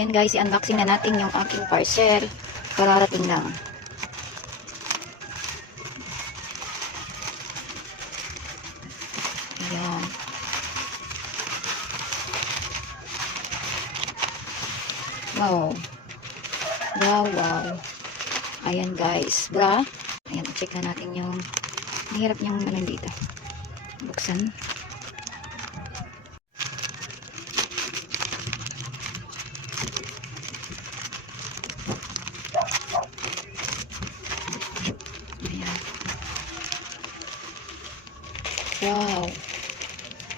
Ayan guys, i-unboxing na natin yung aking parcel. Kararating lang. Ayan. Wow. Wow, wow. Ayan guys, bra. Ayan, check na natin yung mahirap niyang ano dito. Buksan. Ayan. Wow.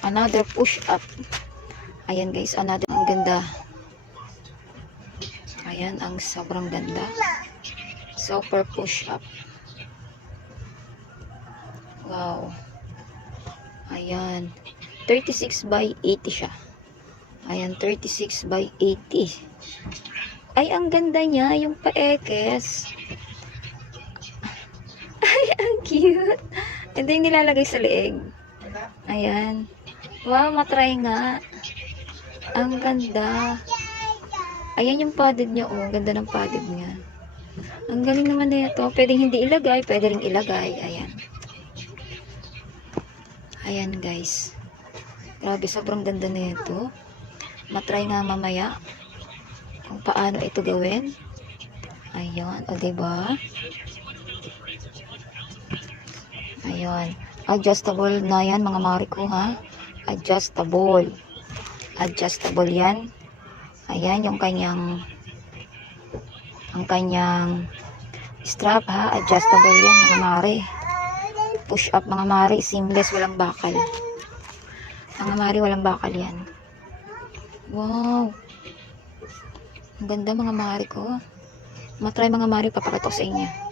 Another push up. Ayan guys, another. Ang ganda. Ayan, ang sobrang ganda. Super push up. Wow. Ayan. 36 by 80 siya. Ayan, 36 by 80. Ay, ang ganda niya. Yung paekes. Ay, ang cute. Ito yung nilalagay sa leeg. Ayan. Wow, matry nga. Ang ganda. Ayan yung padded niya. Oh, ganda ng padded niya. Ang galing naman na ito. Pwedeng hindi ilagay. Pwede rin ilagay. Ayan. Ayan guys. Grabe, sobrang ganda na ito. Matry nga mamaya kung paano ito gawin. Ayan. O, diba? Ayan. Adjustable na yan, mga mari ko, ha? Adjustable. Adjustable yan. Ayan, yung kanyang ang kanyang strap, ha? Adjustable yan, mga mari. Push up, mga mari. Seamless, walang bakal. Mga mari, walang bakal yan. Wow. Ang ganda, mga mari ko. Matry, mga mari, papakita ko sa inyo.